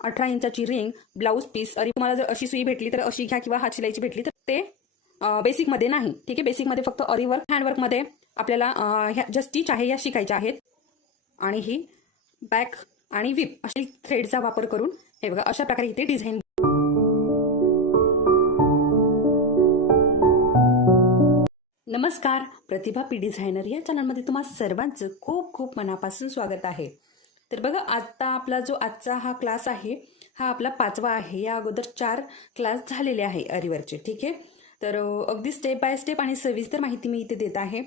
18 इंचाची ring, blouse piece. तुम्हाला जर अशी सुई भेटली तर अशी घ्या किंवा हात शिलाईची भेटली तर ते बेसिकमध्ये नाही. ठीक आहे, बेसिकमध्ये फक्त अरीवर्क हँडवर्कमध्ये आपल्याला ह्या ज्या स्टिच आहे या शिकायच्या आहेत. आणि ही बॅक आणि विप अशी थ्रेडचा वापर करून हे बघा अशा प्रकारे इथे डिझाईन. नमस्कार, प्रतिभा पी डिझायनर या चॅनलमध्ये तुम्हा सर्वांचं खूप खूप मनापासून स्वागत आहे. तर बघा, आता आपला जो आजचा हा क्लास आहे हा आपला 5वा आहे. या अगोदर 4 क्लास झालेले आहे अरीवर्कचे. ठीक आहे, तर अगदी स्टेप बाय स्टेप आणि सविस्तर माहिती मी इथे देत आहे.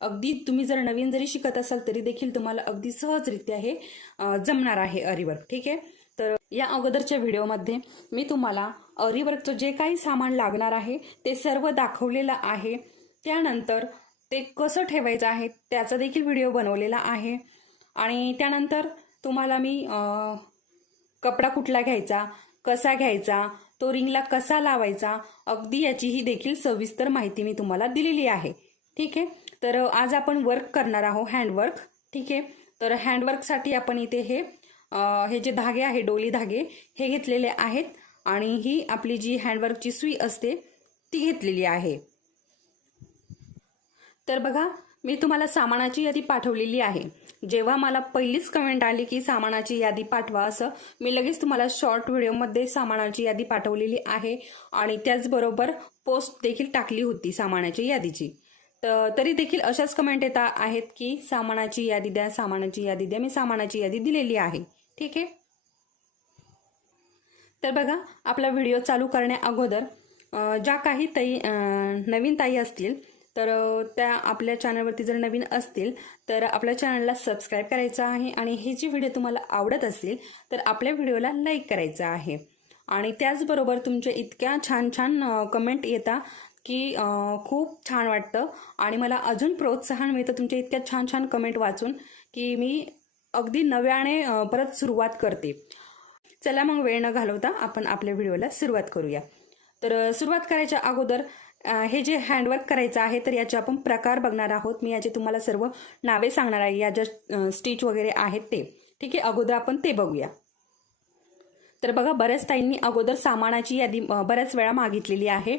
अगदी तुम्ही जर नवीन जरी शिकत असाल तरी देखील तुम्हाला अगदी सहजरित्या हे जमणार आहे अरीवर्क. ठीक आहे, तर या अगोदरच्या व्हिडिओमध्ये मी तुम्हाला अरीवर्कचं जे काही सामान लागणार आहे ते सर्व दाखवलेलं आहे. त्यानंतर ते कसं ठेवायचं आहे त्याचा देखील व्हिडिओ बनवलेला आहे. आणि त्यानंतर तुम्हाला मी कपडा कुठला घ्यायचा, कसा घ्यायचा, तो रिंगला कसा लावायचा, अगदी याचीही देखील सविस्तर माहिती मी तुम्हाला दिलेली आहे. ठीक आहे, तर आज आपण वर्क करणार आहोत, हँडवर्क. ठीक आहे, तर हँडवर्कसाठी आपण इथे हे जे धागे आहे, डोली धागे हे घेतलेले आहेत. आणि ही आपली जी हँडवर्कची सुई असते ती घेतलेली आहे. तर बघा, मी तुम्हाला सामानाची यादी पाठवलेली आहे. जेव्हा मला पहिलीच कमेंट आली की सामानाची यादी पाठवा असं, मी लगेच तुम्हाला शॉर्ट व्हिडिओमध्ये सामानाची यादी पाठवलेली आहे. आणि त्याचबरोबर पोस्ट देखील टाकली होती सामानाची यादीची. तरी देखील अशाच कमेंट येत आहेत की सामानाची यादी द्या, सामानाची यादी द्या. मी सामानाची यादी दिलेली आहे. ठीक आहे, तर बघा, आपला व्हिडिओ चालू करण्या अगोदर ज्या काही नवीन ताई असतील तर त्या आपल्या चॅनलवरती जर नवीन असतील तर आपल्या चॅनलला सबस्क्राईब करायचं आहे. आणि हे जे व्हिडिओ तुम्हाला आवडत असतील तर आपल्या व्हिडिओला लाईक करायचं आहे. आणि त्याचबरोबर तुमच्या इतक्या छान छान कमेंट येतात की खूप छान वाटतं आणि मला अजून प्रोत्साहन मिळतं तुमच्या इतक्या छान छान कमेंट वाचून की मी अगदी नव्याने परत सुरुवात करते. चला मग वेळ न घालवता आपण आपल्या व्हिडिओला सुरुवात करूया. तर सुरुवात करायच्या अगोदर हे जे हँडवर्क करायचं आहे तर याचे आपण प्रकार बघणार आहोत. मी याचे तुम्हाला सर्व नावे सांगणार आहे, या ज्या स्टिच वगैरे आहेत ते. ठीक आहे, अगोदर आपण ते बघूया. तर बघा, बऱ्याच ताईंनी अगोदर सामानाची यादी बऱ्याच वेळा मागितलेली आहे.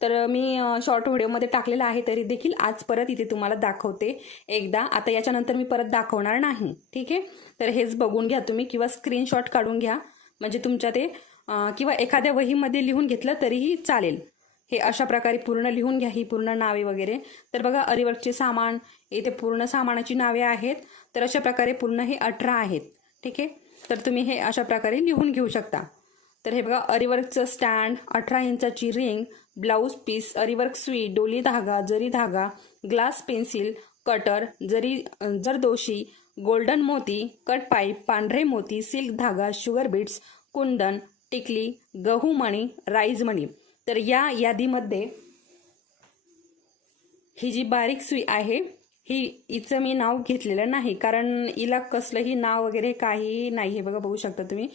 तर मी शॉर्ट व्हिडिओमध्ये टाकलेला आहे, तरी देखील आज परत इथे तुम्हाला दाखवते एकदा. आता याच्यानंतर मी परत दाखवणार नाही. ठीक आहे, तर हेच बघून घ्या तुम्ही किंवा स्क्रीनशॉट काढून घ्या, म्हणजे तुमच्या ते किंवा एखाद्या वहीमध्ये लिहून घेतलं तरीही चालेल. हे अशा प्रकारे पूर्ण लिहून घ्या, ही पूर्ण नावे वगैरे. तर बघा, अरीवर्कचे सामान इथे पूर्ण सामानाची नावे आहेत. तर अशा प्रकारे पूर्ण हे 18 आहेत. ठीक आहे, तर तुम्ही हे अशा प्रकारे लिहून घेऊ शकता. तर हे बघा, अरीवर्कचं स्टँड, 18 इंचाची रिंग, ब्लाऊज पीस, अरीवर्क सुई, डोली धागा, जरी धागा, glass pencil, cutter, zardozi, golden मोती, कट पाईप, पांढरे मोती, सिल्क धागा, शुगर बीट्स, कुंदन, टिकली, गहू मणी, राईज मणी. तर या यादीमध्ये ही जी बारीक सुई आहे हिचं मी नाव घेतलेलं नाही, कारण हिला कसलंही नाव वगैरे काही नाही. हे बघा, बघू शकता तुम्ही.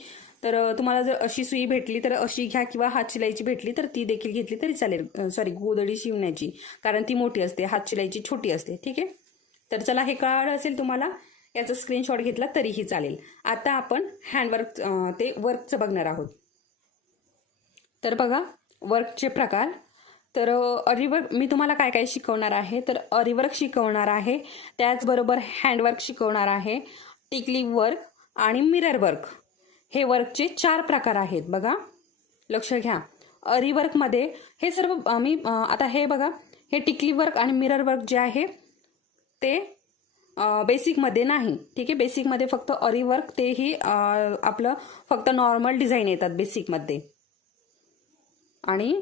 तर तुम्हाला जर अशी सुई भेटली तर अशी घ्या किंवा हात शिलाईची भेटली तर ती देखील घेतली तरी चालेल. सॉरी, गोदडी शिवण्याची, कारण ती मोठी असते, हात शिलाईची छोटी असते. ठीक आहे, तर चला, हे कळलं असेल तुम्हाला, याचा स्क्रीनशॉट घेतला तरीही चालेल. आता आपण हँडवर्क ते वर्कचं बघणार आहोत. तर बघा, वर्कचे प्रकार. तर अरीवर्क मी तुम्हाला काय काय शिकवणार आहे, तर अरीवर्क शिकवणार आहे, त्याचबरोबर हँडवर्क शिकवणार आहे, टिकली वर्क आणि मिरर वर्क. हे वर्कचे 4 प्रकार आहेत. बघा, लक्ष घ्या. अरीवर्कमध्ये हे सर्व मी आता हे बघा, हे टिकली वर्क आणि मिरर वर्क जे आहे ते बेसिकमध्ये नाही. ठीक आहे, बेसिकमध्ये फक्त अरीवर्क तेही आपलं फक्त नॉर्मल डिझाईन येतात बेसिकमध्ये. आणि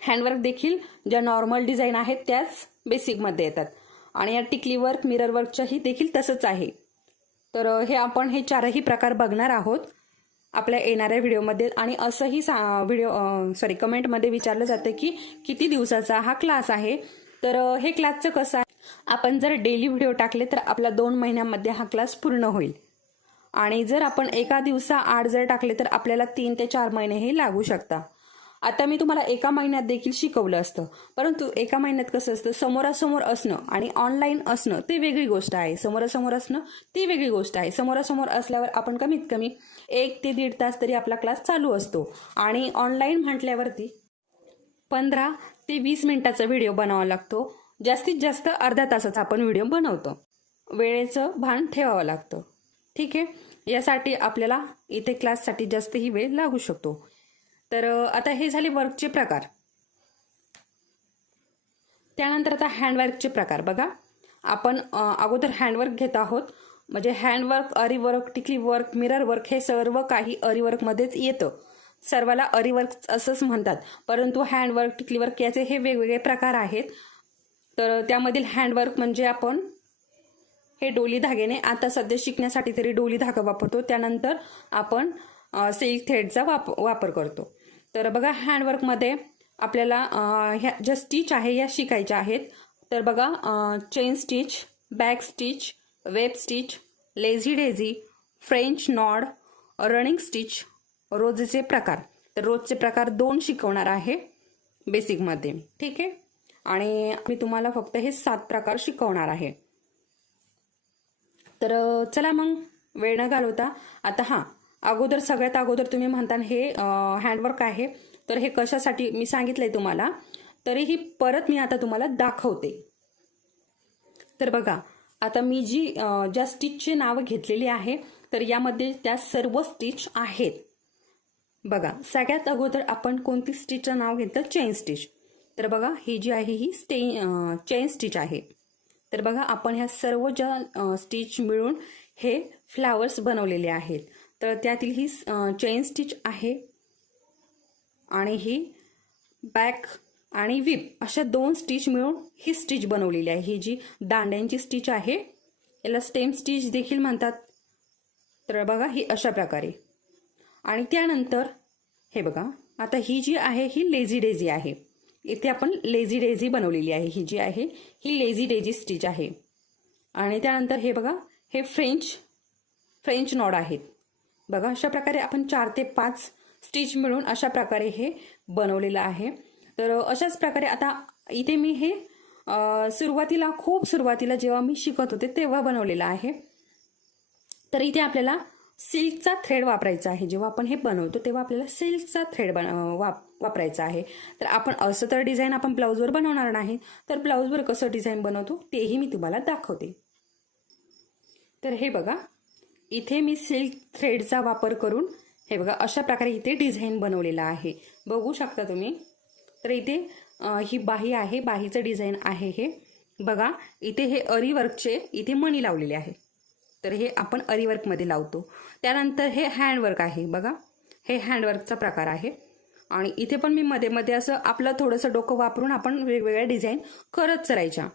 हँडवर्क देखील ज्या नॉर्मल डिझाईन आहेत त्याच बेसिकमध्ये येतात. आणि या टिकली वर्क, मिरर वर्कच्याही देखील तसंच आहे. तर हे 4ही प्रकार बघणार आहोत आपल्या येणाऱ्या व्हिडिओमध्ये. आणि असंही कमेंटमध्ये विचारलं जातं की किती दिवसाचा हा क्लास आहे. तर हे क्लासचं कसं आहे, आपण जर डेली व्हिडिओ टाकले तर आपला 2 महिन्यामध्ये हा क्लास पूर्ण होईल. आणि जर आपण एका दिवसाआड जर टाकले तर आपल्याला 3 ते 4 महिनेही लागू शकतात. आता मी तुम्हाला एका महिन्यात देखील शिकवलं असतं, परंतु एका महिन्यात कसं असतं, समोरासमोर असणं आणि ऑनलाईन असणं ते वेगळी गोष्ट आहे. समोरासमोर असणं ती वेगळी गोष्ट आहे. समोरासमोर असल्यावर आपण कमीत कमी 1 ते 1.5 तास तरी आपला क्लास चालू असतो. आणि ऑनलाईन म्हटल्यावरती 15 ते 20 मिनिटाचा व्हिडिओ बनावा लागतो. जास्तीत जास्त अर्धा तासाचा आपण व्हिडिओ बनवतो. वेळेचं भान ठेवावं लागतं. ठीक आहे. यासाठी आपल्याला इथे क्लाससाठी जास्तही वेळ लागू शकतो. तर आता हे झाले वर्कचे प्रकार. त्यानंतर आता हँडवर्कचे प्रकार बघा. आपण अगोदर हँडवर्क घेत आहोत. म्हणजे हँडवर्क, अरीवर्क, टिकली वर्क, मिरर वर्क हे सर्व काही अरीवर्कमध्येच येतं. सर्वाला अरीवर्क असंच म्हणतात. परंतु हँडवर्क, टिकली वर्क याचे हे वेगवेगळे प्रकार आहेत. तर त्यामधील हँडवर्क म्हणजे आपण हे डोली धाग्याने आता सध्या शिकण्यासाठी तरी डोली धागा वापरतो. त्यानंतर आपण सिल्क थ्रेडचा वापर करतो. तर बघा हँडवर्कमध्ये आपल्याला ह्या ज्या स्टिच आहे या शिकायच्या आहेत. तर बघा chain stitch, back stitch, web stitch, lazy daisy, French knot, running stitch, रोजचे प्रकार. तर रोजचे प्रकार 2 शिकवणार आहे बेसिकमध्ये. ठीक आहे. आणि मी तुम्हाला फक्त हे 7 प्रकार शिकवणार आहे. तर चला मग वेळ न घालवता आता अगोदर सगळ्यात अगोदर तुम्ही म्हणता हे हँडवर्क आहे. तर हे कशासाठी मी सांगितलंय तुम्हाला, तरीही परत मी आता तुम्हाला दाखवते. तर बघा आता मी ज्या स्टिचचे नाव घेतलेली आहे तर यामध्ये त्या सर्व स्टिच आहेत. बघा सगळ्यात अगोदर आपण कोणती स्टिचचं नाव घेतलं? Chain stitch. तर बघा ही जी आहे ही चेन स्टिच आहे. तर बघा आपण ह्या सर्व ज्या स्टिच मिळून हे फ्लावर्स बनवलेले आहेत. तर त्यातील ही चेन स्टिच आहे आणि ही बॅक आणि विप अशा 2 स्टिच मिळून ही स्टिच बनवलेली आहे. ही जी दांड्यांची स्टिच आहे याला स्टेम स्टिच देखील म्हणतात. तर बघा ही अशा प्रकारे. आणि त्यानंतर हे बघा आता ही जी आहे ही लेझी डेझी आहे. इथे आपण लेझी डेझी बनवलेली आहे. ही जी आहे ही लेझी डेझी स्टिच आहे. आणि त्यानंतर हे बघा हे फ्रेंच नॉड आहेत. बघा अशा प्रकारे आपण 4 ते 5 स्टिच मिळून अशा प्रकारे हे बनवलेलं आहे. तर अशाच प्रकारे आता इथे मी हे खूप सुरुवातीला जेव्हा मी शिकत होते तेव्हा बनवलेलं आहे. तर इथे आपल्याला सिल्कचा थ्रेड वापरायचा आहे. जेव्हा आपण हे बनवतो तेव्हा आपल्याला सिल्कचा थ्रेड वापरायचा आहे. तर आपण असं तर डिझाईन आपण ब्लाऊजवर बनवणार नाही. तर ब्लाऊजवर कसं डिझाईन बनवतो तेही मी तुम्हाला दाखवते. तर हे बघा इथे मी सिल्क थ्रेडचा वापर करून हे बघा अशा प्रकारे इथे डिझाईन बनवलेला आहे. बघू शकता तुम्ही. तर इथे ही बाही आहे. बाहीचं डिझाईन आहे हे. बघा इथे हे अरीवर्कचे इथे मणी लावलेले आहे. तर हे आपण अरीवर्कमध्ये लावतो. त्यानंतर हे हँडवर्क आहे. बघा हे हँडवर्कचा प्रकार आहे. आणि इथे पण मी मध्ये मध्ये असं आपलं थोडंसं डोकं वापरून आपण वेगवेगळ्या डिझाईन करत चलायच्या.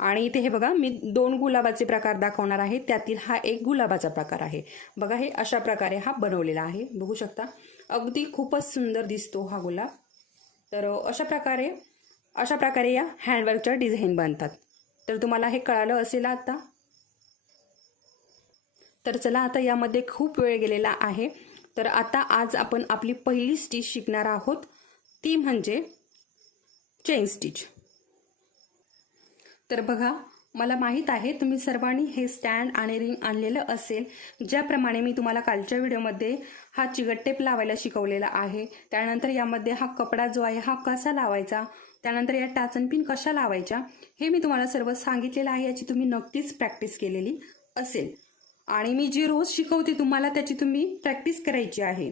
आणि इथे हे बघा मी 2 गुलाबाचे प्रकार दाखवणार आहे. त्यातील हा एक गुलाबाचा प्रकार आहे. बघा हे अशा प्रकारे हा बनवलेला आहे. बघू शकता अगदी खूपच सुंदर दिसतो हा गुलाब. तर अशा प्रकारे या हँडवर्कच्या डिझाईन बनतात. तर तुम्हाला हे कळालं असेल आता. तर चला आता यामध्ये खूप वेळ गेलेला आहे. तर आता आज आपण आपली पहिली स्टिच शिकणार आहोत. ती म्हणजे चेन स्टिच. तर बघा मला माहीत आहे तुम्ही सर्वांनी हे स्टँड आणि रिंग आणलेलं असेल. ज्याप्रमाणे मी तुम्हाला कालच्या व्हिडिओमध्ये हा चिकट टेप लावायला शिकवलेला आहे. त्यानंतर यामध्ये हा कपडा जो आहे हा कसा लावायचा, त्यानंतर या टाचनपिन कशा लावायच्या हे मी तुम्हाला सर्व सांगितलेलं आहे. याची तुम्ही नक्कीच प्रॅक्टिस केलेली असेल. आणि मी जे रोज शिकवते तुम्हाला त्याची तुम्ही प्रॅक्टिस करायची आहे.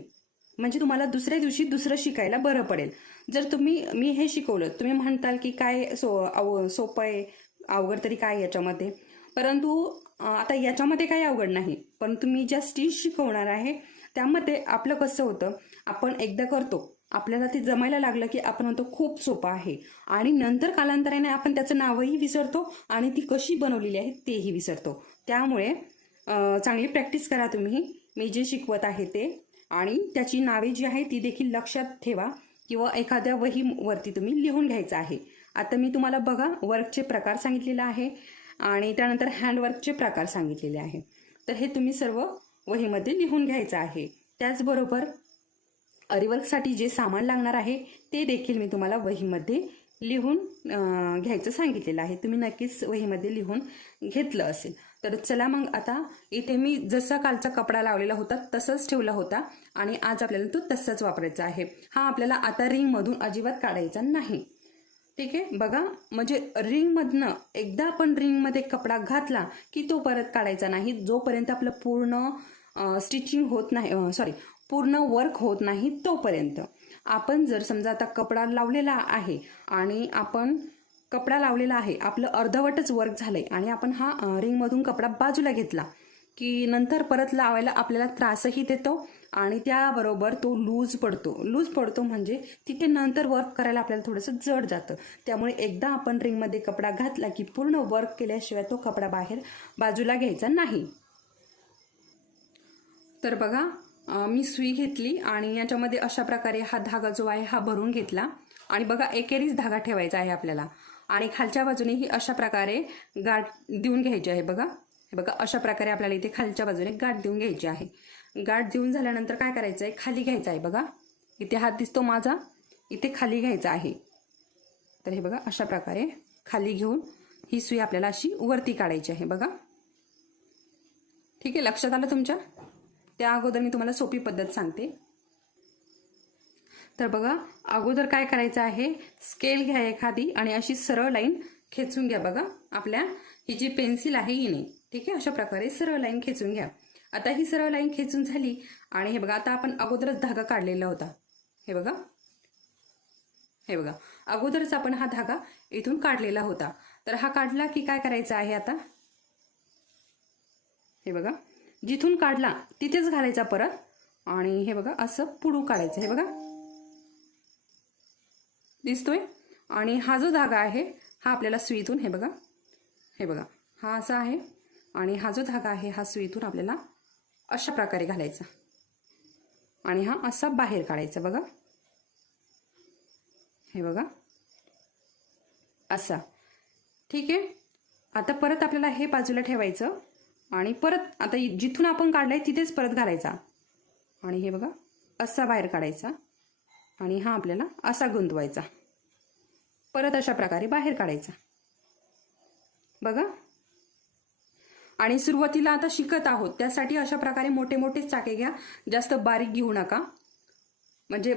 म्हणजे तुम्हाला दुसऱ्या दिवशी दुसरं शिकायला बरं पडेल. जर मी हे शिकवलं तुम्ही म्हणताल की काय सोपं आहे, अवघड तरी काय याच्यामध्ये. परंतु आता याच्यामध्ये काही अवघड नाही. पण तुम्ही ज्या स्टिच शिकवणार आहे त्यामध्ये आपलं कसं होतं, आपण एकदा करतो आपल्याला ते जमायला लागलं की आपण म्हणतो खूप सोपं आहे. आणि नंतर कालांतराने आपण त्याचं नावही विसरतो आणि ती कशी बनवलेली आहे तेही विसरतो. त्यामुळे चांगली प्रॅक्टिस करा तुम्ही मी जे शिकवत आहे ते. आणि त्याची नावे जी आहे ती देखील लक्षात ठेवा किंवा एखाद्या वहीवरती तुम्ही लिहून घ्यायचं आहे. आता मी तुम्हाला बघा वर्कचे प्रकार सांगितलेले आहे आणि त्यानंतर हँडवर्कचे प्रकार सांगितलेले आहे. तर हे तुम्ही सर्व वहीमध्ये लिहून घ्यायचं आहे. त्याचबरोबर अरीवर्कसाठी जे सामान लागणार आहे ते देखील मी तुम्हाला वहीमध्ये लिहून घ्यायचं सांगितलेलं आहे. तुम्ही नक्कीच वहीमध्ये लिहून घेतलं असेल. तर चला मग आता इथे मी जसा कालचा कपडा लावलेला होता तसंच ठेवला होता आणि आज आपल्याला तो तसाच वापरायचा आहे. हा आपल्याला आता रिंगमधून अजिबात काढायचा नाही. ठीक आहे, बघा म्हणजे रिंगमधनं एकदा आपण रिंगमध्ये कपडा घातला की तो परत काढायचा नाही जोपर्यंत आपलं पूर्ण स्टिचिंग होत नाही, पूर्ण वर्क होत नाही तोपर्यंत. आपण जर समजा आता कपडा लावलेला आहे आणि आपण कपडा लावलेला आहे, आपलं अर्धवटच वर्क झालंय आणि आपण हा रिंगमधून कपडा बाजूला घेतला की नंतर परत लावायला आपल्याला त्रासही देतो आणि त्याबरोबर तो लूज पडतो म्हणजे तिथे नंतर वर्क करायला आपल्याला थोडंसं जड जातं. त्यामुळे एकदा आपण रिंगमध्ये कपडा घातला की पूर्ण वर्क केल्याशिवाय तो कपडा बाहेर बाजूला घ्यायचा नाही. तर बघा मी सुई घेतली आणि याच्यामध्ये अशा प्रकारे हा धागा जो आहे हा भरून घेतला आणि बघा एकेरीच धागा ठेवायचा आहे आपल्याला आणि खालच्या बाजूनेही अशा प्रकारे गाठ देऊन घ्यायची आहे. बघा हे बघा अशा प्रकारे आपल्याला इथे खालच्या बाजूने गाठ देऊन घ्यायची आहे. गाठ देऊन झाल्यानंतर काय करायचं आहे, खाली घ्यायचा आहे. बघा इथे हात दिसतो माझा, इथे खाली घ्यायचा आहे. तर हे बघा अशा प्रकारे खाली घेऊन ही सुई आपल्याला अशी वरती काढायची आहे. बघा ठीक आहे, लक्षात आलं तुमच्या? त्या अगोदर मी तुम्हाला सोपी पद्धत सांगते. तर बघा अगोदर काय करायचं आहे, स्केल घ्या एखादी आणि अशी सरळ लाईन खेचून घ्या. बघा आपल्या ही जी पेन्सिल आहे हिने, ठीक आहे, अशा प्रकारे सरळ लाईन खेचून घ्या. आता ही सरळ लाईन खेचून झाली आणि हे बघा आता आपण अगोदरच धागा काढलेला होता. हे बघा अगोदरच आपण हा धागा इथून काढलेला होता. तर हा काढला की काय करायचं आहे आता, हे बघा जिथून काढला तिथेच घालायचा परत आणि हे बघा असं पुढू काढायचं. हे बघा दिसतोय. आणि हा जो धागा आहे हा आपल्याला सुईतून हे बघा हा असा आहे आणि हा जो धागा आहे हा सुईतून आपल्याला अशा प्रकारे घालायचा आणि हा असा बाहेर काढायचा. बघा हे बघा असा. ठीक आहे, आता परत आपल्याला हे बाजूला ठेवायचं आणि परत आता जिथून आपण काढलाय तिथेच परत घालायचा आणि हे बघा असा बाहेर काढायचा आणि हा आपल्याला असा गुंतवायचा, परत अशा प्रकारे बाहेर काढायचा. बघा आणि सुरुवातीला आता शिकत आहोत त्यासाठी अशा प्रकारे मोठे मोठे चाके घ्या, जास्त बारीक घेऊ नका. म्हणजे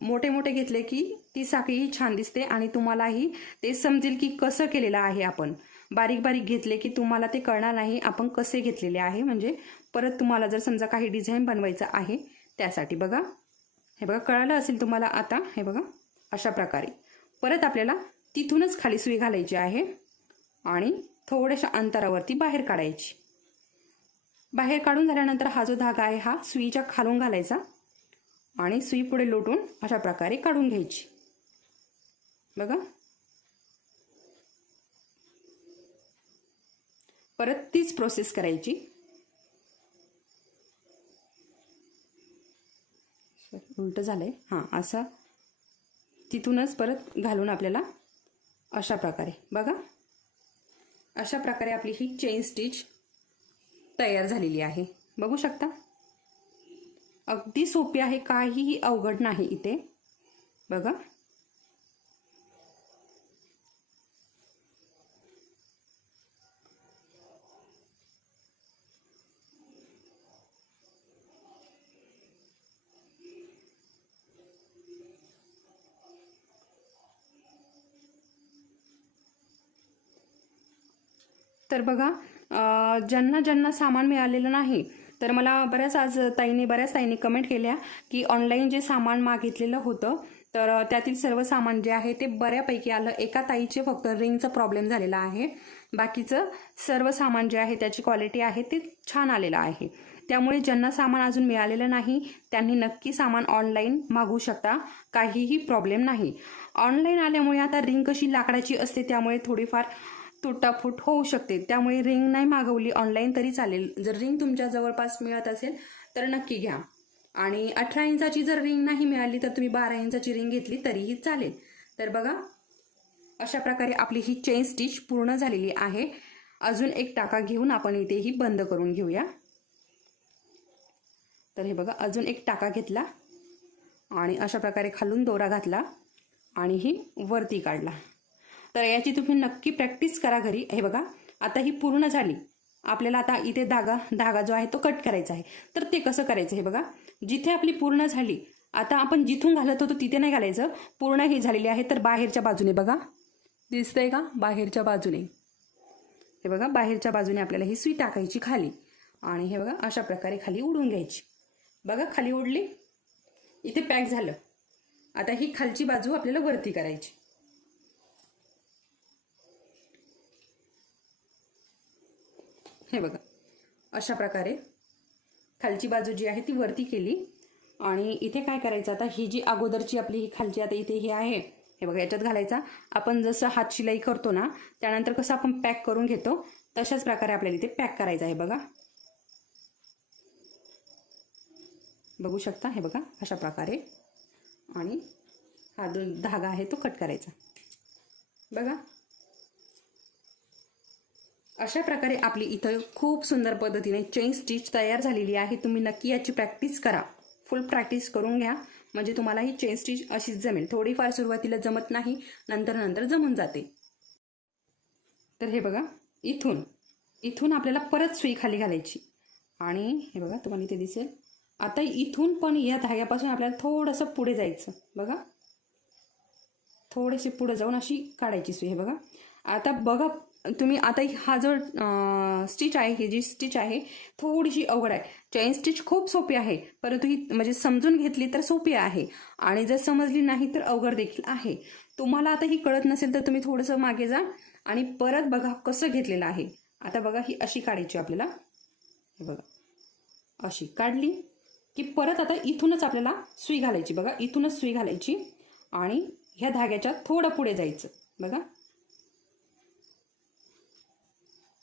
मोठे मोठे घेतले की ती साखळी छान दिसते आणि तुम्हालाही ते समजेल की कसं केलेलं आहे आपण. बारीक बारीक घेतले की तुम्हाला ते कळणार नाही आपण कसे घेतलेले आहे, म्हणजे परत तुम्हाला जर समजा काही डिझाईन बनवायचं आहे त्यासाठी. बघा हे बघा कळालं असेल तुम्हाला आता. हे बघा अशा प्रकारे परत आपल्याला तिथूनच खाली सुई घालायची आहे आणि थोड्याशा अंतरावरती बाहेर काढायची. बाहेर काढून झाल्यानंतर हा जो धागा आहे हा सुईच्या खालून घालायचा आणि सुई पुढे लोटून अशा प्रकारे काढून घ्यायची. बघा परत तीच प्रोसेस करायची. उलट झालंय, हां असं तिथूनच परत घालून आपल्याला अशा प्रकारे. बघा अशा प्रकारे आपली ही चेन स्टिच तयार झालेली आहे. बघू शकता अगदी सोपी आहे, काहीही अवघड नाही इथे. बघा तर बघा ज्यांना ज्यांना सामान मिळालेलं नाही तर मला बऱ्याच ताईंनी कमेंट केल्या की ऑनलाईन जे सामान मागितलेलं होतं तर त्यातील सर्व सामान जे आहे ते बऱ्यापैकी आलं. एका ताईचे फक्त रिंगचा प्रॉब्लेम झालेला आहे, बाकीचं सर्व सामान जे आहे त्याची क्वालिटी आहे ते छान आलेलं आहे. त्यामुळे ज्यांना सामान अजून मिळालेलं नाही त्यांनी नक्की सामान ऑनलाईन मागवू शकता, काहीही प्रॉब्लेम नाही. ऑनलाईन आल्यामुळे आता रिंग कशी लाकडाची असते त्यामुळे थोडीफार तुटाफूट होऊ शकते, त्यामुळे रिंग नाही मागवली ऑनलाईन तरी चालेल. जर रिंग तुमच्या जवळपास मिळत असेल तर नक्की घ्या. आणि 18 इंचाची जर रिंग नाही मिळाली तर तुम्ही 12 इंचाची रिंग घेतली तरीही चालेल. तर बघा अशा प्रकारे आपली ही चेन स्टिच पूर्ण झालेली आहे. अजून एक टाका घेऊन आपण इथेही बंद करून घेऊया. तर हे बघा अजून एक टाका घेतला आणि अशा प्रकारे खालून दोरा घातला आणि ही वरती काढला. तर याची तुम्ही नक्की प्रॅक्टिस करा घरी. हे बघा आता ही पूर्ण झाली आपल्याला आता इथे धागा जो आहे तो कट करायचा आहे. तर ते कसं करायचं हे बघा. जिथे आपली पूर्ण झाली, आता आपण जिथून घालत होतो तिथे नाही घालायचं, पूर्ण ही झालेली आहे तर बाहेरच्या बाजूने बघा, दिसतंय का, बाहेरच्या बाजूने, हे बघा बाहेरच्या बाजूने आपल्याला ही सुई टाकायची खाली आणि हे बघा अशा प्रकारे खाली उडून घ्यायची. बघा खाली उडली, इथे पॅक झालं. आता ही खालची बाजू आपल्याला वरती करायची. हे बघा अशा प्रकारे खालची बाजू जी आहे ती वरती केली आणि इथे काय करायचं, आता ही जी अगोदरची आपली ही खालची आता इथे ही आहे, हे बघा याच्यात घालायचा. आपण जसं हात शिलाई करतो ना त्यानंतर कसं आपण पॅक करून घेतो तशाच प्रकारे आपल्याला इथे पॅक करायचं आहे. बघा बघू शकता, हे बघा अशा प्रकारे आणि हा जो धागा आहे तो कट करायचा. बघा अशा प्रकारे आपली इथं खूप सुंदर पद्धतीने चेन स्टिच तयार झालेली आहे. तुम्ही नक्की याची प्रॅक्टिस करा, फुल प्रॅक्टिस करून घ्या म्हणजे तुम्हाला ही चेन स्टिच अशीच जमेल. थोडीफार सुरुवातीला जमत नाही, नंतर जमून जाते. तर हे बघा इथून आपल्याला परत सुई खाली घालायची आणि हे बघा तुम्हाला इथे दिसेल. आता इथून पण या धाग्यापासून आपल्याला थोडंसं पुढे जायचं. बघा थोडेसे पुढे जाऊन अशी काढायची सुई. हे बघा आता बघा तुम्ही, आता हा जो स्टिच आहे, ही जी स्टिच आहे थोडीशी अवघड आहे. चेन स्टिच खूप सोपी आहे, परंतु ही म्हणजे समजून घेतली तर सोपी आहे आणि जर समजली नाही तर अवघड देखील आहे. तुम्हाला आता ही कळत नसेल तर तुम्ही थोडंसं मागे जा आणि परत बघा कसं घेतलेलं आहे. आता बघा ही अशी काढायची आपल्याला. हे बघा अशी काढली की परत आता इथूनच आपल्याला सुई घालायची. बघा इथूनच सुई घालायची आणि ह्या धाग्याच्या थोडं पुढे जायचं. बघा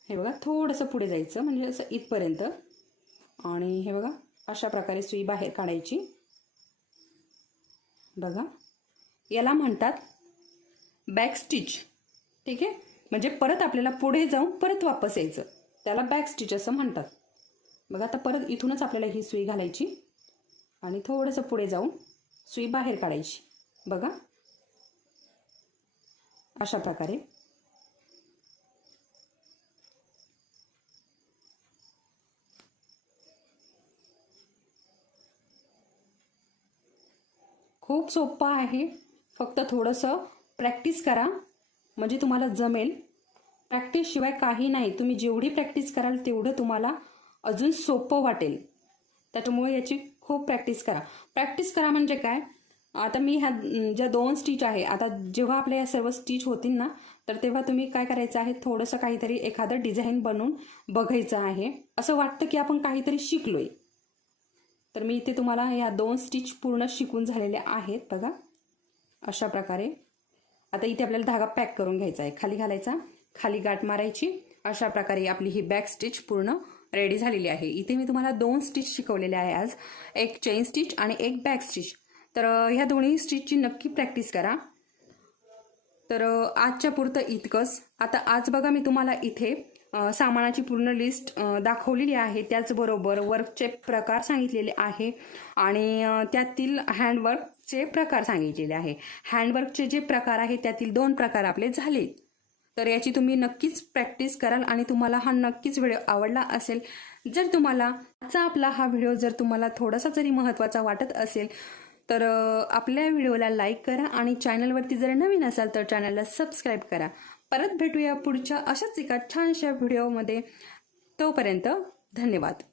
हे बघा थोडंसं पुढे जायचं म्हणजे असं इथपर्यंत आणि हे बघा अशा प्रकारे सुई बाहेर काढायची. बघा याला म्हणतात बॅक स्टिच. ठीक आहे, म्हणजे परत आपल्याला पुढे जाऊन परत वापस यायचं, त्याला बॅक स्टिच असं म्हणतात. बघा आता परत इथूनच आपल्याला ही सुई घालायची आणि थोडंसं पुढे जाऊन सुई बाहेर काढायची. बघा अशा प्रकारे. खूप सोपं आहे, फक्त थोडंसं प्रॅक्टिस करा म्हणजे तुम्हाला जमेल. प्रॅक्टिस शिवाय काही नाही. तुम्ही जेवढी प्रॅक्टिस कराल तेवढं तुम्हाला अजून सोपं वाटेल. त्याच्यामुळे याची खूप प्रॅक्टिस करा. प्रॅक्टिस करा म्हणजे काय, आता मी ह्या ज्या 2 स्टिच आहे, आता जेव्हा आपल्या या सर्व स्टिच होतील ना तर तेव्हा तुम्ही काय करायचं आहे, थोडंसं काहीतरी एखादं डिझाईन बनवून बघायचं आहे. असं वाटतं की आपण काहीतरी शिकलोय. तर मी इथे तुम्हाला या 2 स्टिच पूर्ण शिकून झालेल्या आहेत. बघा अशा प्रकारे. आता इथे आपल्याला धागा पॅक करून घ्यायचा आहे, खाली घालायचा, खाली गाठ मारायची. अशा प्रकारे आपली ही बॅक स्टिच पूर्ण रेडी झालेली आहे. इथे मी तुम्हाला 2 स्टिच शिकवलेले आहे आज, एक चेन स्टिच आणि एक बॅक स्टिच. तर ह्या दोन्ही स्टिचची नक्की प्रॅक्टिस करा. तर आजच्या पुरतं इतकंच. आता आज बघा मी तुम्हाला इथे सामानाची पूर्ण लिस्ट दाखवलेली आहे, त्याचबरोबर वर्कचे प्रकार सांगितलेले आहे आणि त्यातील हँडवर्कचे प्रकार सांगितलेले आहे. हँडवर्कचे जे प्रकार आहे त्यातील 2 प्रकार आपले झाले. तर याची तुम्ही नक्कीच प्रॅक्टिस कराल आणि तुम्हाला हा नक्कीच व्हिडिओ आवडला असेल. जर तुम्हाला आजचा आपला हा व्हिडिओ जर तुम्हाला थोडासा जरी महत्त्वाचा वाटत असेल तर आपल्या व्हिडिओला लाईक करा आणि चॅनलवरती जर नवीन असाल तर चॅनलला सबस्क्राईब करा. परत भेटूया पुढच्या अशाच एका छानशा व्हिडिओमध्ये. तोपर्यंत धन्यवाद.